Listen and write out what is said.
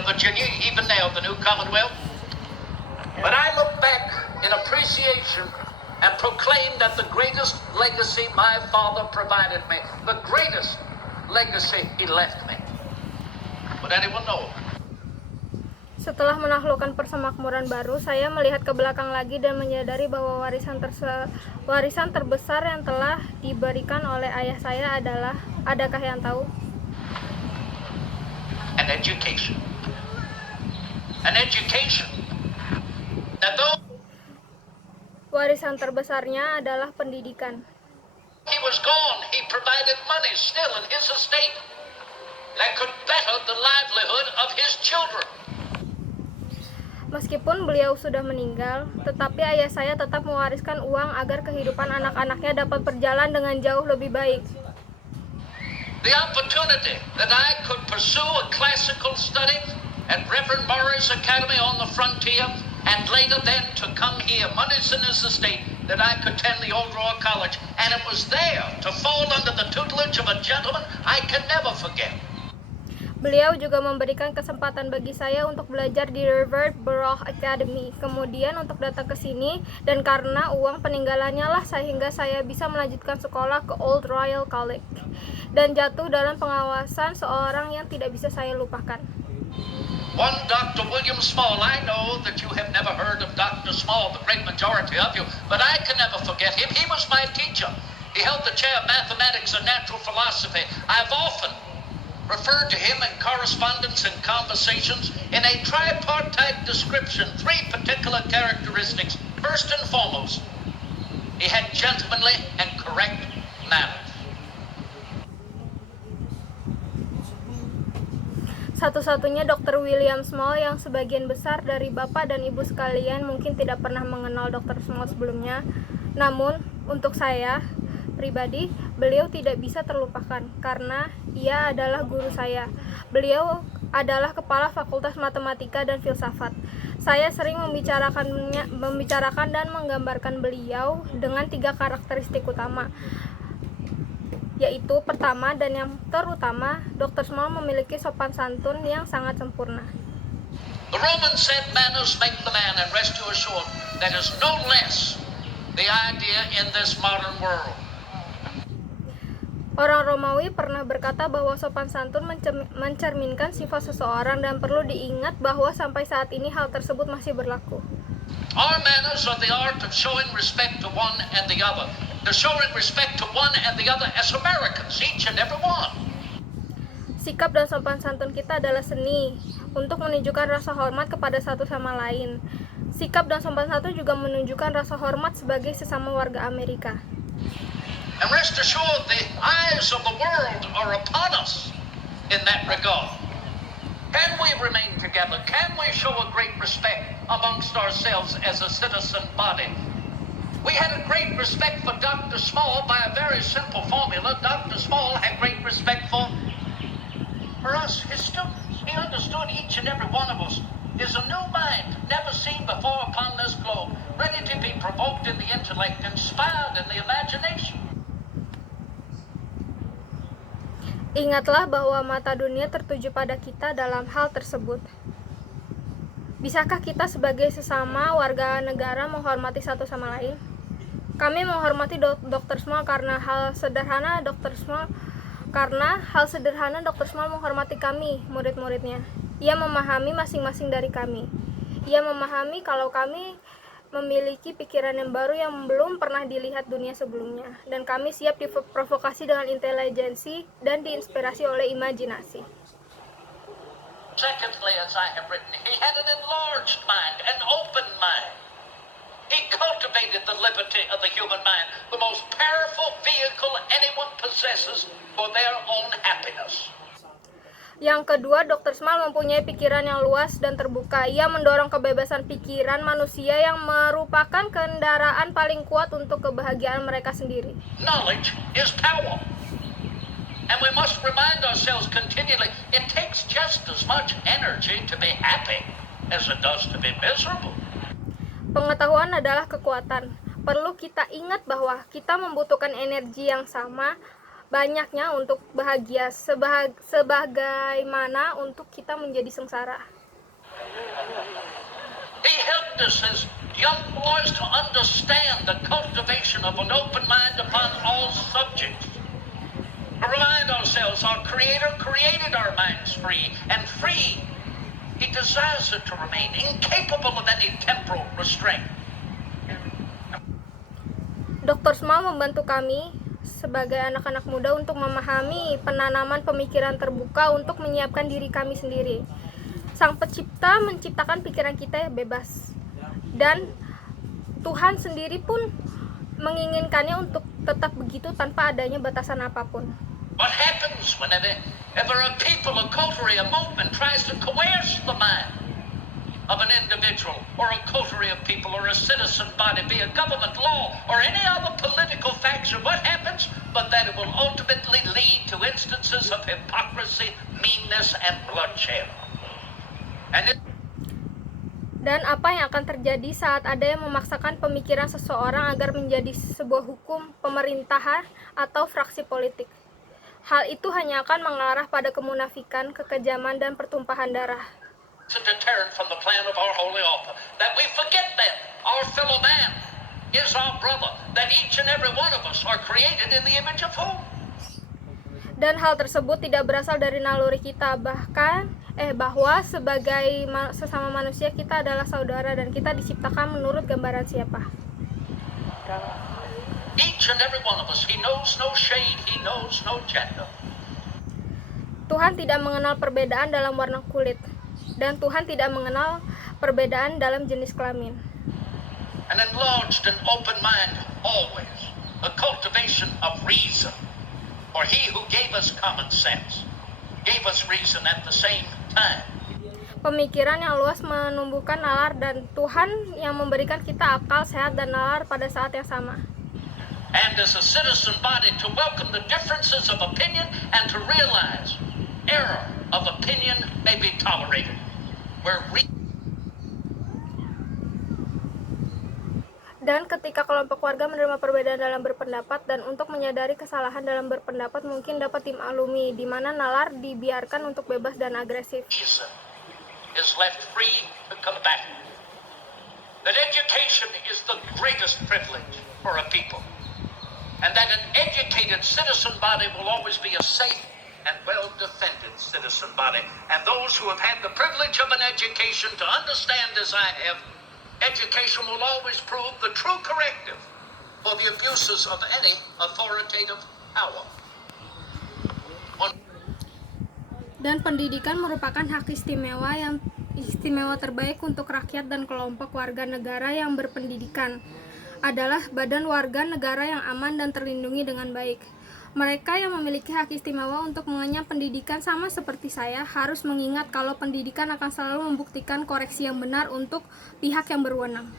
of Virginia, even now the new Commonwealth. But I look back in appreciation and proclaim that the greatest legacy my father provided me, the greatest legacy he left me. Would anyone know? Setelah menaklukkan persemakmuran baru, saya melihat ke belakang lagi dan menyadari bahwa warisan terbesar yang telah diberikan oleh ayah saya adalah, adakah yang tahu? An education. An education. That though Warisan terbesarnya adalah pendidikan. he was gone, he provided money still in his estate that could better the livelihood of his children. Meskipun beliau sudah meninggal, tetapi ayah saya tetap mewariskan uang agar kehidupan anak-anaknya dapat berjalan dengan jauh lebih baik. The opportunity that I could pursue a classical study at Reverend Morris Academy on the frontier, and later then to come here, money's in his estate, that I could attend the Old Royal College, and it was there to fall under the tutelage of a gentleman I can never forget. Beliau juga memberikan kesempatan bagi saya untuk belajar di Reverend Baruch Academy, kemudian untuk datang ke sini, dan karena uang peninggalannya lah sehingga saya bisa melanjutkan sekolah ke Old Royal College dan jatuh dalam pengawasan seorang yang tidak bisa saya lupakan. One Dr. William Small, I know that you have never heard of Dr. Small, the great majority of you, but I can never forget him. He was my teacher. He held the chair of mathematics and natural philosophy. I've often referred to him in correspondence and conversations in a tripartite description, three particular characteristics. First and foremost, he had gentlemanly and correct manners. Satu-satunya Dr. William Small yang sebagian besar dari Bapak dan Ibu sekalian mungkin tidak pernah mengenal Dr. Small sebelumnya. Namun, untuk saya pribadi, beliau tidak bisa terlupakan karena ia adalah guru saya. Beliau adalah kepala Fakultas Matematika dan Filsafat. Saya sering membicarakan dan menggambarkan beliau dengan tiga karakteristik utama, yaitu pertama dan yang terutama, Dr. Small memiliki sopan santun yang sangat sempurna. The Romans said manners make the man, and rest you assured that is no less the idea in this modern world. Orang Romawi pernah berkata bahwa sopan santun mencerminkan sifat seseorang dan perlu diingat bahwa sampai saat ini hal tersebut masih berlaku. Our manners are the art of showing respect to one and the other. To showing respect to one and the other as Americans, each and every one. Sikap dan sopan santun kita adalah seni untuk menunjukkan rasa hormat kepada satu sama lain. Sikap dan sopan santun juga menunjukkan rasa hormat sebagai sesama warga Amerika. And rest assured, the eyes of the world are upon us in that regard. Can we remain together? Can we show a great respect amongst ourselves as a citizen body? We had a great respect for Dr. Small by a very simple formula. Dr. Small had great respect for us, his students. He understood each and every one of us is a new mind, never seen before upon this globe, ready to be provoked in the intellect, inspired in the imagination. Ingatlah bahwa mata dunia tertuju pada kita dalam hal tersebut. Bisakah kita sebagai sesama warga negara menghormati satu sama lain? Kami menghormati Dr. Small karena hal sederhana Dr. Small menghormati kami, murid-muridnya. Ia memahami masing-masing dari kami. Ia memahami kalau kami memiliki pikiran yang baru yang belum pernah dilihat dunia sebelumnya, dan kami siap diprovokasi dengan intelijensi dan diinspirasi oleh imajinasi. Secondly, as I have written, he had an enlarged mind, an open mind. He cultivated the liberty of the human mind, the most powerful vehicle anyone possesses for their own happiness. Yang kedua, Dr. Small mempunyai pikiran yang luas dan terbuka. Ia mendorong kebebasan pikiran manusia yang merupakan kendaraan paling kuat untuk kebahagiaan mereka sendiri. Knowledge is power. And we must remind ourselves continually, it takes just as much energy to be happy as it does to be miserable. Pengetahuan adalah kekuatan. Perlu kita ingat bahwa kita membutuhkan energi yang sama banyaknya untuk bahagia, sebagaimana untuk kita menjadi sengsara. He helped us as young boys to understand the cultivation of an open mind upon all subjects. To remind ourselves our Creator created our minds free, and free He desires it to remain, incapable of any temporal restraint. Dr. Small membantu kami sebagai anak-anak muda untuk memahami penanaman pemikiran terbuka untuk menyiapkan diri kami sendiri. Sang Pencipta menciptakan pikiran kita yang bebas, dan Tuhan sendiri pun menginginkannya untuk tetap begitu tanpa adanya batasan apapun. What happens whenever a people, a coterie, a movement tries to coerce the mind of an individual or a coterie of people or a citizen body, be a government law or any other political faction? What happens but that it will ultimately lead to instances of hypocrisy, meanness, and bloodshed. Dan apa yang akan terjadi saat ada yang memaksakan pemikiran seseorang agar menjadi sebuah hukum, pemerintahan, atau fraksi politik? Hal itu hanya akan mengarah pada kemunafikan, kekejaman, dan pertumpahan darah. It's a deterrent from the plan of our holy author, that we forget that our fellow man is our brother, that each and every one of us are created in the image of whom? Dan hal tersebut tidak berasal dari naluri kita, bahwa sebagai sesama manusia kita adalah saudara dan kita diciptakan menurut gambaran siapa? Each and every one of us, He knows no shade, He knows no gender. Tuhan tidak mengenal perbedaan dalam warna kulit, dan Tuhan tidak mengenal perbedaan dalam jenis kelamin. An enlarged and open mind always, a cultivation of reason. For He who gave us common sense, gave us reason at the same time. Pemikiran yang luas menumbuhkan nalar, dan Tuhan yang memberikan kita akal sehat dan nalar pada saat yang sama. And as a citizen body to welcome the differences of opinion and to realize error of opinion may be tolerated. Dan ketika kelompok warga menerima perbedaan dalam berpendapat dan untuk menyadari kesalahan dalam berpendapat mungkin dapat dimaklumi, di mana nalar dibiarkan untuk bebas dan agresif. Is left free to combat. That education is the greatest privilege for a people. And that an educated citizen body will always be a safe and well-defended citizen body. And those who have had the privilege of an education to understand as I have, education will always prove the true corrective for the abuses of any authoritative power. Dan pendidikan merupakan hak istimewa terbaik untuk rakyat, dan kelompok warga negara yang berpendidikan adalah badan warga negara yang aman dan terlindungi dengan baik. Mereka yang memiliki hak istimewa untuk mengenyam pendidikan sama seperti saya harus mengingat kalau pendidikan akan selalu membuktikan koreksi yang benar untuk pihak yang berwenang.